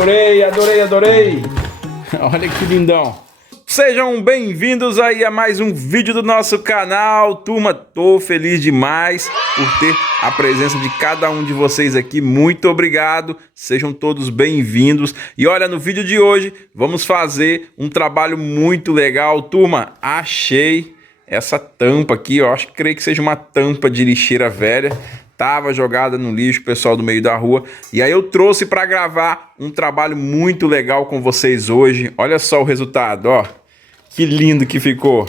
Adorei, adorei, adorei. Olha que lindão. Sejam bem-vindos aí a mais um vídeo do nosso canal. Turma, tô feliz demais por ter a presença de cada um de vocês aqui. Muito obrigado. Sejam todos bem-vindos. E olha, no vídeo de hoje vamos fazer um trabalho muito legal. Turma, achei essa tampa aqui, eu creio que seja uma tampa de lixeira velha. Tava jogada no lixo, pessoal do meio da rua. E aí eu trouxe para gravar um trabalho muito legal com vocês hoje. Olha só o resultado, ó. Que lindo que ficou.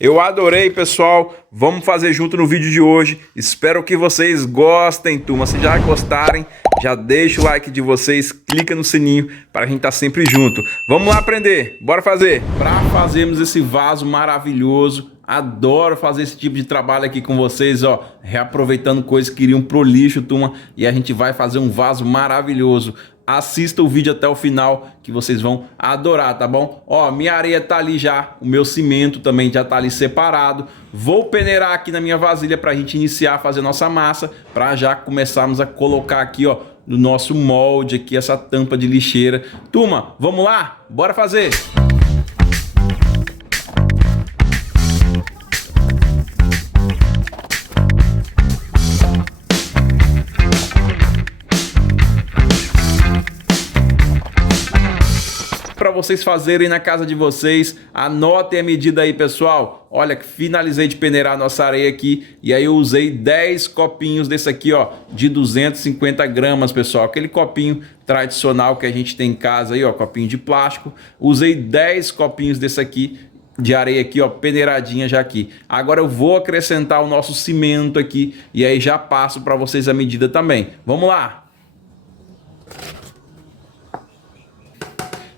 Eu adorei, pessoal. Vamos fazer junto no vídeo de hoje. Espero que vocês gostem, turma. Se já gostarem, já deixa o like de vocês, clica no sininho para a gente estar sempre junto. Vamos lá aprender. Bora fazer. Para fazermos esse vaso maravilhoso, adoro fazer esse tipo de trabalho aqui com vocês, ó, reaproveitando coisas que iriam pro lixo, turma, e a gente vai fazer um vaso maravilhoso. Assista o vídeo até o final que vocês vão adorar, tá bom? Ó, minha areia tá ali já, o meu cimento também já tá ali separado. Vou peneirar aqui na minha vasilha pra gente iniciar a fazer nossa massa, pra já começarmos a colocar aqui, ó, no nosso molde aqui essa tampa de lixeira. Turma, vamos lá? Bora fazer! Para vocês fazerem na casa de vocês, anotem a medida aí, pessoal. Olha, finalizei de peneirar a nossa areia aqui e aí eu usei 10 copinhos desse aqui, ó, de 250 gramas, pessoal. Aquele copinho tradicional que a gente tem em casa aí, ó, copinho de plástico. Usei 10 copinhos desse aqui de areia aqui, ó, peneiradinha já aqui. Agora eu vou acrescentar o nosso cimento aqui e aí já passo para vocês a medida também. Vamos lá!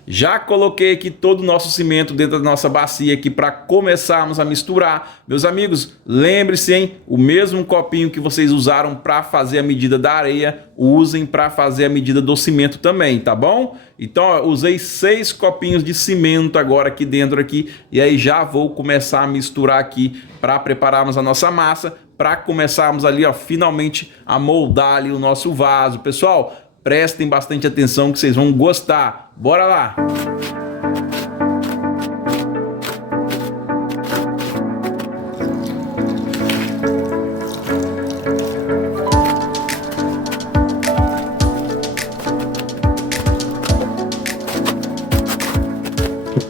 Já coloquei aqui todo o nosso cimento dentro da nossa bacia aqui para começarmos a misturar. Meus amigos, lembre-se, hein? O mesmo copinho que vocês usaram para fazer a medida da areia, usem para fazer a medida do cimento também, tá bom? Então, ó, usei 6 copinhos de cimento agora aqui dentro aqui e aí já vou começar a misturar aqui para prepararmos a nossa massa, para começarmos ali, ó, finalmente a moldar ali o nosso vaso. Pessoal, prestem bastante atenção que vocês vão gostar. Bora lá!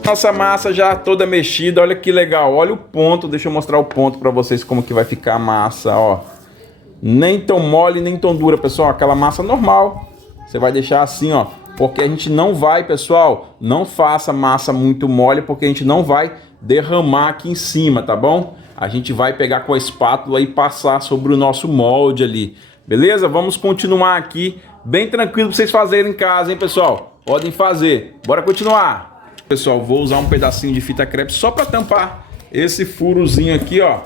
Nossa massa já toda mexida, olha que legal. Olha o ponto, deixa eu mostrar o ponto para vocês como que vai ficar a massa, ó. Nem tão mole, nem tão dura, pessoal. Aquela massa normal. Você vai deixar assim, ó, porque a gente não vai, pessoal, não faça massa muito mole, porque a gente não vai derramar aqui em cima, tá bom? A gente vai pegar com a espátula e passar sobre o nosso molde ali, beleza? Vamos continuar aqui, bem tranquilo pra vocês fazerem em casa, hein, pessoal? Podem fazer. Bora continuar. Pessoal, vou usar um pedacinho de fita crepe só para tampar esse furozinho aqui, ó,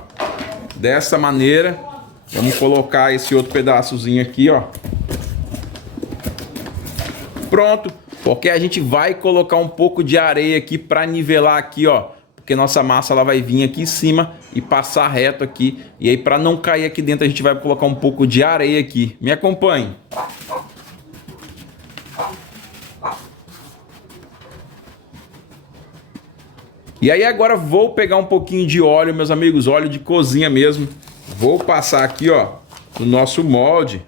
dessa maneira. Vamos colocar esse outro pedaçozinho aqui, ó. Pronto, porque a gente vai colocar um pouco de areia aqui para nivelar aqui, ó, porque nossa massa ela vai vir aqui em cima e passar reto aqui, e aí para não cair aqui dentro a gente vai colocar um pouco de areia aqui. Me acompanhe. E aí agora vou pegar um pouquinho de óleo, meus amigos, óleo de cozinha mesmo. Vou passar aqui, ó, no nosso molde.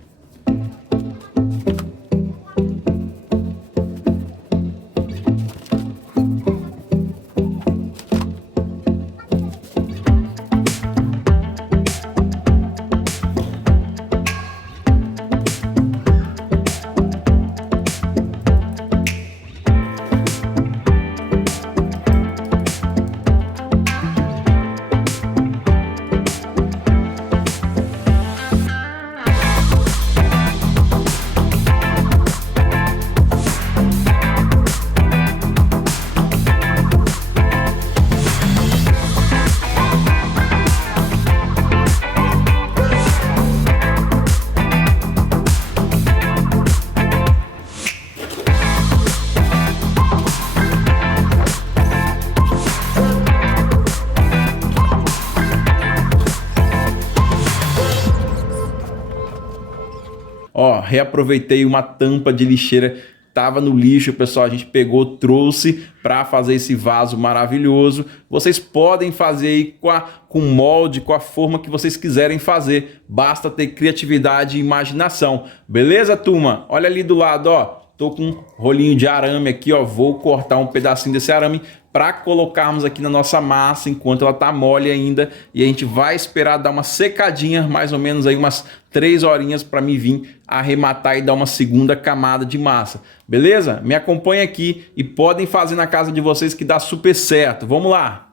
Ó, reaproveitei uma tampa de lixeira tava no lixo, pessoal, a gente pegou, trouxe para fazer esse vaso maravilhoso. Vocês podem fazer aí com molde, com a forma que vocês quiserem fazer. Basta ter criatividade e imaginação. Beleza, turma? Olha ali do lado, ó. Tô com um rolinho de arame aqui, ó. Vou cortar um pedacinho desse arame para colocarmos aqui na nossa massa enquanto ela tá mole ainda. E a gente vai esperar dar uma secadinha, mais ou menos aí umas 3 horinhas para mim vir arrematar e dar uma segunda camada de massa. Beleza? Me acompanha aqui e podem fazer na casa de vocês que dá super certo. Vamos lá!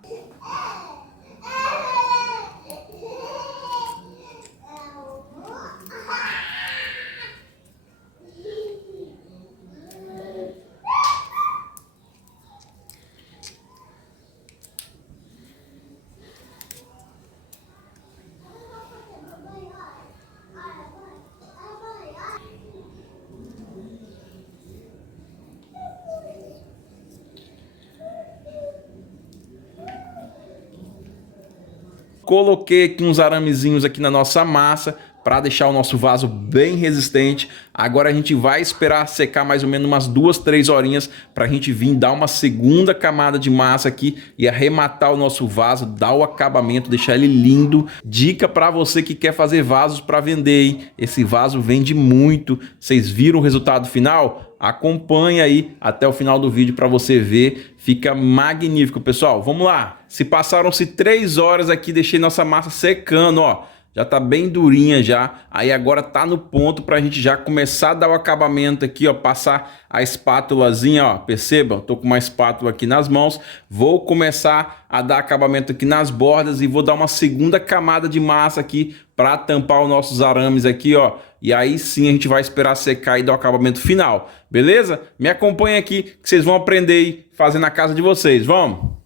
Coloquei aqui uns aramezinhos aqui na nossa massa para deixar o nosso vaso bem resistente. Agora a gente vai esperar secar mais ou menos umas 2, 3 horinhas para a gente vir dar uma segunda camada de massa aqui e arrematar o nosso vaso, dar o acabamento, deixar ele lindo. Dica para você que quer fazer vasos para vender, hein? Esse vaso vende muito. Vocês viram o resultado final? Acompanha aí até o final do vídeo para você ver, fica magnífico, pessoal. Vamos lá, se passaram-se 3 horas aqui, deixei nossa massa secando, ó, já tá bem durinha já, aí agora tá no ponto pra gente já começar a dar o acabamento aqui, ó, passar a espátulazinha, ó, percebam, tô com uma espátula aqui nas mãos, vou começar a dar acabamento aqui nas bordas e vou dar uma segunda camada de massa aqui para tampar os nossos arames aqui, ó, e aí sim a gente vai esperar secar e dar o acabamento final, beleza? Me acompanha aqui que vocês vão aprender aí fazendo na casa de vocês, vamos?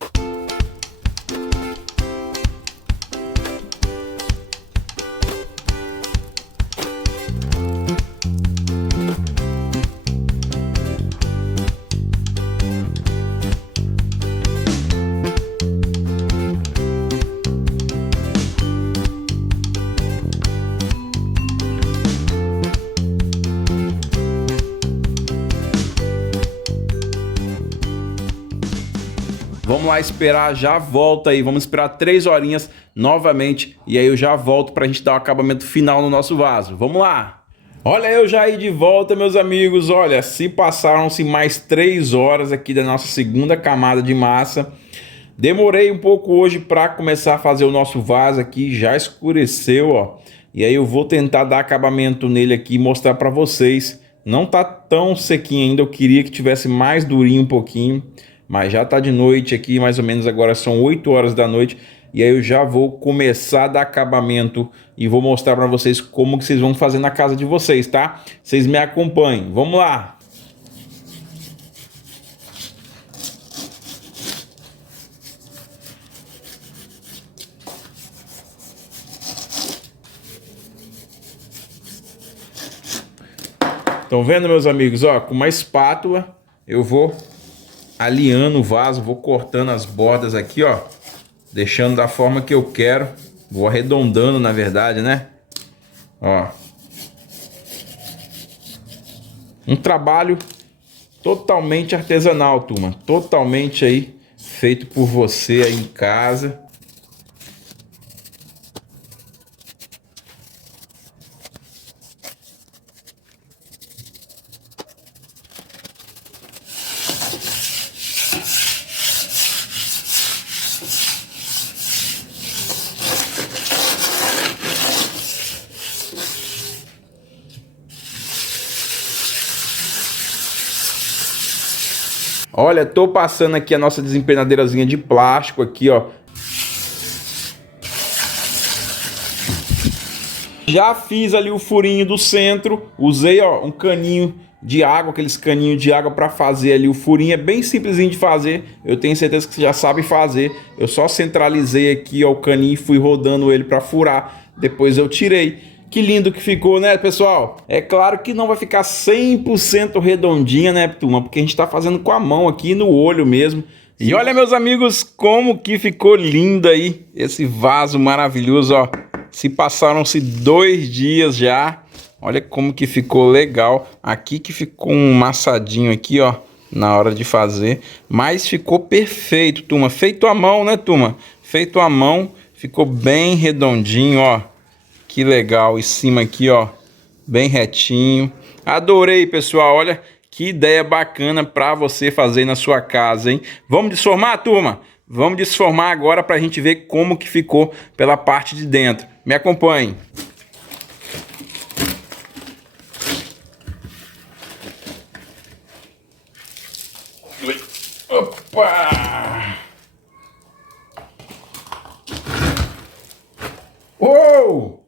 Vamos lá esperar, já volta aí, vamos esperar 3 horinhas novamente e aí eu já volto para a gente dar o acabamento final no nosso vaso. Vamos lá! Olha eu já aí de volta, meus amigos, olha, se passaram-se mais 3 horas aqui da nossa segunda camada de massa. Demorei um pouco hoje para começar a fazer o nosso vaso aqui, já escureceu, ó. E aí eu vou tentar dar acabamento nele aqui e mostrar para vocês. Não tá tão sequinho ainda, eu queria que tivesse mais durinho um pouquinho. Mas já tá de noite aqui, mais ou menos agora são 8 horas da noite. E aí eu já vou começar a dar acabamento e vou mostrar para vocês como que vocês vão fazer na casa de vocês, tá? Vocês me acompanhem, vamos lá! Estão vendo, meus amigos? Ó, com uma espátula eu vou alinhando o vaso, vou cortando as bordas aqui, ó, deixando da forma que eu quero, vou arredondando na verdade, né? Ó, um trabalho totalmente artesanal, turma, totalmente aí feito por você aí em casa. Olha, tô passando aqui a nossa desempenadeirazinha de plástico aqui, ó. Já fiz ali o furinho do centro, usei, ó, um caninho de água, aqueles caninhos de água para fazer ali o furinho. É bem simplesinho de fazer, eu tenho certeza que você já sabe fazer. Eu só centralizei aqui, ó, o caninho e fui rodando ele para furar. Depois eu tirei. Que lindo que ficou, né, pessoal? É claro que não vai ficar 100% redondinha, né, turma? Porque a gente tá fazendo com a mão aqui no olho mesmo. E olha, meus amigos, como que ficou lindo aí esse vaso maravilhoso, ó. Se passaram-se 2 dias já Olha como que ficou legal. Aqui que ficou um maçadinho aqui, ó, na hora de fazer. Mas ficou perfeito, turma. Feito à mão, né, turma? Feito à mão. Ficou bem redondinho, ó. Que legal. Em cima aqui, ó. Bem retinho. Adorei, pessoal. Olha que ideia bacana para você fazer na sua casa, hein? Vamos desformar, turma? Vamos desformar agora para a gente ver como que ficou pela parte de dentro. Me acompanhe. Opa! Uou!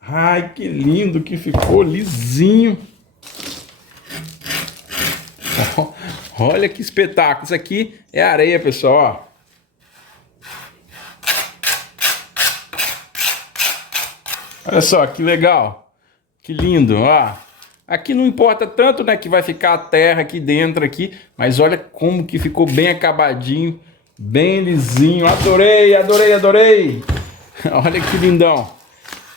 Ai, que lindo que ficou, lisinho. Olha que espetáculo. Isso aqui é areia, pessoal, ó. Olha só, que legal. Que lindo, ó. Aqui não importa tanto, né, que vai ficar a terra aqui dentro aqui, mas olha como que ficou bem acabadinho, bem lisinho. Adorei, adorei, adorei. Olha que lindão.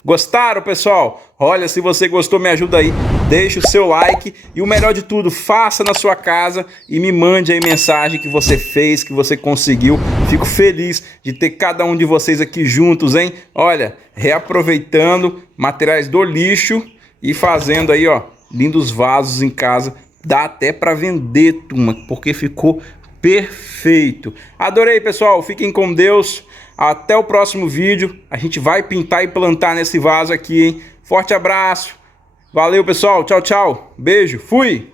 Gostaram, pessoal? Olha, se você gostou, me ajuda aí. Deixa o seu like e o melhor de tudo, faça na sua casa e me mande aí mensagem que você fez, que você conseguiu. Fico feliz de ter cada um de vocês aqui juntos, hein? Olha, reaproveitando materiais do lixo e fazendo aí, ó, lindos vasos em casa. Dá até para vender, turma, porque ficou perfeito. Adorei, pessoal. Fiquem com Deus. Até o próximo vídeo. A gente vai pintar e plantar nesse vaso aqui, hein? Forte abraço. Valeu, pessoal. Tchau, tchau. Beijo. Fui.